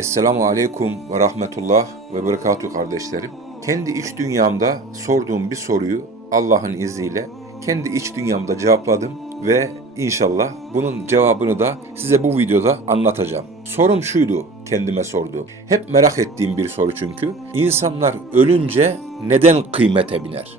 Esselamu Aleyküm ve Rahmetullah ve Berekatuhu kardeşlerim. Kendi iç dünyamda sorduğum bir soruyu Allah'ın izniyle kendi iç dünyamda cevapladım ve inşallah bunun cevabını da size bu videoda anlatacağım. Sorum şuydu kendime sorduğum. Hep merak ettiğim bir soru çünkü. İnsanlar ölünce neden kıymete biner?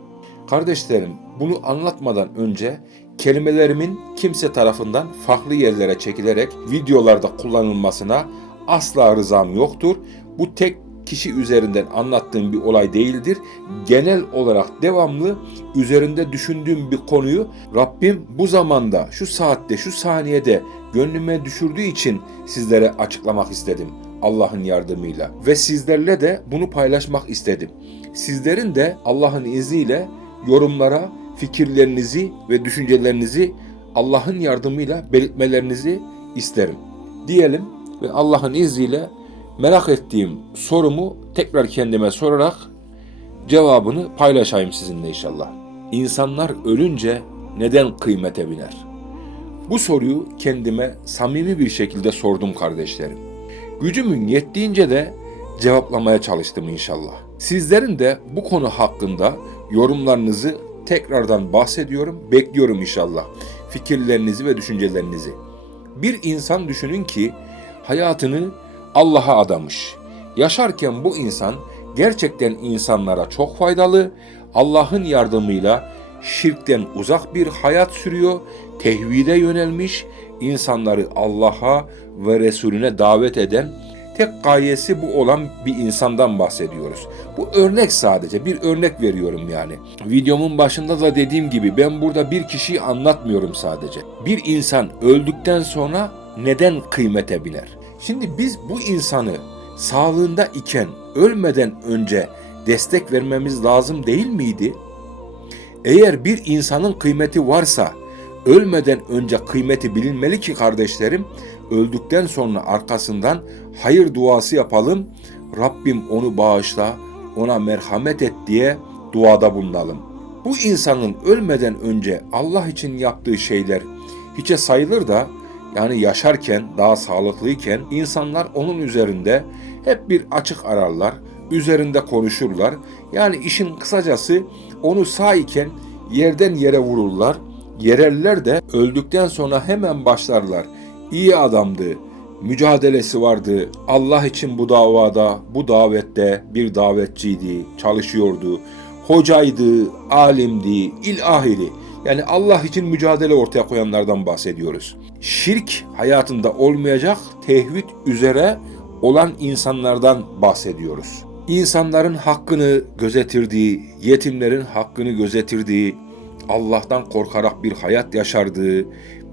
Kardeşlerim bunu anlatmadan önce kelimelerimin kimse tarafından farklı yerlere çekilerek videolarda kullanılmasına asla rızam yoktur. Bu tek kişi üzerinden anlattığım bir olay değildir. Genel olarak devamlı üzerinde düşündüğüm bir konuyu Rabbim bu zamanda, şu saatte, şu saniyede gönlüme düşürdüğü için sizlere açıklamak istedim. Allah'ın yardımıyla ve sizlerle de bunu paylaşmak istedim. Sizlerin de Allah'ın izniyle yorumlara fikirlerinizi ve düşüncelerinizi Allah'ın yardımıyla belirtmelerinizi isterim. Diyelim ve Allah'ın izniyle merak ettiğim sorumu tekrar kendime sorarak cevabını paylaşayım sizinle inşallah. İnsanlar ölünce neden kıymete biner? Bu soruyu kendime samimi bir şekilde sordum kardeşlerim. Gücümün yettiğince de cevaplamaya çalıştım inşallah. Sizlerin de bu konu hakkında yorumlarınızı tekrardan bahsediyorum. Bekliyorum inşallah. Fikirlerinizi ve düşüncelerinizi. Bir insan düşünün ki hayatını Allah'a adamış. Yaşarken bu insan gerçekten insanlara çok faydalı, Allah'ın yardımıyla şirkten uzak bir hayat sürüyor, tehvide yönelmiş, insanları Allah'a ve Resulüne davet eden tek gayesi bu olan bir insandan bahsediyoruz. Bu örnek sadece bir örnek veriyorum yani. Videomun başında da dediğim gibi ben burada bir kişiyi anlatmıyorum sadece. Bir insan öldükten sonra neden kıymete biner? Şimdi biz bu insanı sağlığında iken ölmeden önce destek vermemiz lazım değil miydi? Eğer bir insanın kıymeti varsa ölmeden önce kıymeti bilinmeli ki kardeşlerim öldükten sonra arkasından hayır duası yapalım. Rabbim onu bağışla, ona merhamet et diye duada bulunalım. Bu insanın ölmeden önce Allah için yaptığı şeyler hiçe sayılır da yani yaşarken daha sağlıklıyken insanlar onun üzerinde hep bir açık ararlar, üzerinde konuşurlar. Yani işin kısacası onu sağ iken yerden yere vururlar. Yererler de öldükten sonra hemen başlarlar. İyi adamdı, mücadelesi vardı. Allah için bu davada, bu davette bir davetçiydi, çalışıyordu. Hocaydı, alimdi, ilahiri. Yani Allah için mücadele ortaya koyanlardan bahsediyoruz. Şirk hayatında olmayacak, tevhid üzere olan insanlardan bahsediyoruz. İnsanların hakkını gözetirdiği, yetimlerin hakkını gözetirdiği, Allah'tan korkarak bir hayat yaşardığı,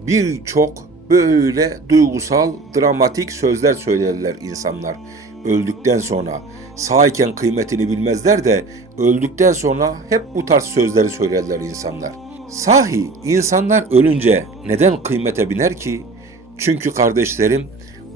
birçok böyle duygusal, dramatik sözler söylerler insanlar öldükten sonra. Sağyken kıymetini bilmezler de öldükten sonra hep bu tarz sözleri söylerler insanlar. Sahi insanlar ölünce neden kıymete biner ki? Çünkü kardeşlerim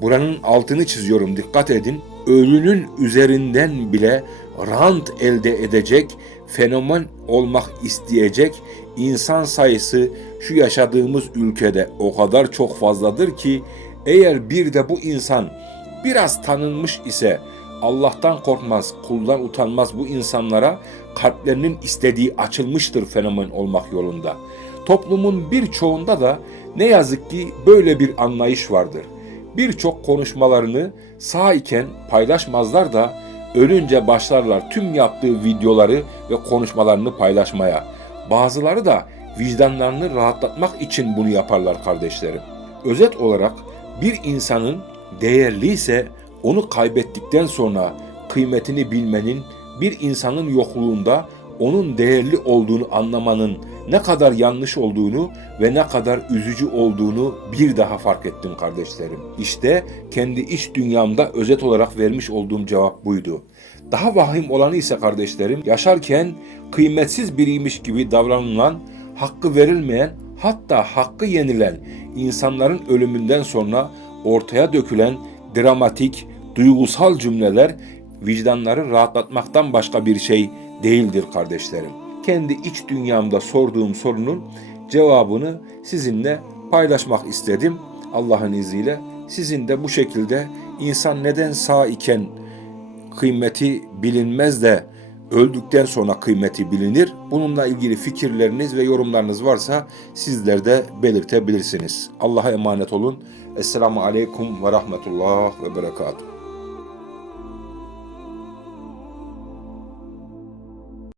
buranın altını çiziyorum dikkat edin. Ölünün üzerinden bile rant elde edecek, fenomen olmak isteyecek insan sayısı şu yaşadığımız ülkede o kadar çok fazladır ki eğer bir de bu insan biraz tanınmış ise Allah'tan korkmaz, kuldan utanmaz bu insanlara kalplerinin istediği açılmıştır fenomen olmak yolunda. Toplumun birçoğunda da ne yazık ki böyle bir anlayış vardır. Birçok konuşmalarını sağ iken paylaşmazlar da ölünce başlarlar tüm yaptığı videoları ve konuşmalarını paylaşmaya. Bazıları da vicdanlarını rahatlatmak için bunu yaparlar kardeşlerim. Özet olarak bir insanın değerliyse onu kaybettikten sonra kıymetini bilmenin, bir insanın yokluğunda onun değerli olduğunu anlamanın ne kadar yanlış olduğunu ve ne kadar üzücü olduğunu bir daha fark ettim kardeşlerim. İşte kendi iç dünyamda özet olarak vermiş olduğum cevap buydu. Daha vahim olanı ise kardeşlerim, yaşarken kıymetsiz biriymiş gibi davranılan, hakkı verilmeyen, hatta hakkı yenilen insanların ölümünden sonra ortaya dökülen dramatik, duygusal cümleler vicdanları rahatlatmaktan başka bir şey değildir kardeşlerim. Kendi iç dünyamda sorduğum sorunun cevabını sizinle paylaşmak istedim. Allah'ın izniyle sizin de bu şekilde insan neden sağ iken kıymeti bilinmez de öldükten sonra kıymeti bilinir? Bununla ilgili fikirleriniz ve yorumlarınız varsa sizler de belirtebilirsiniz. Allah'a emanet olun. Esselamu Aleyküm ve Rahmetullah ve Berekatuhu.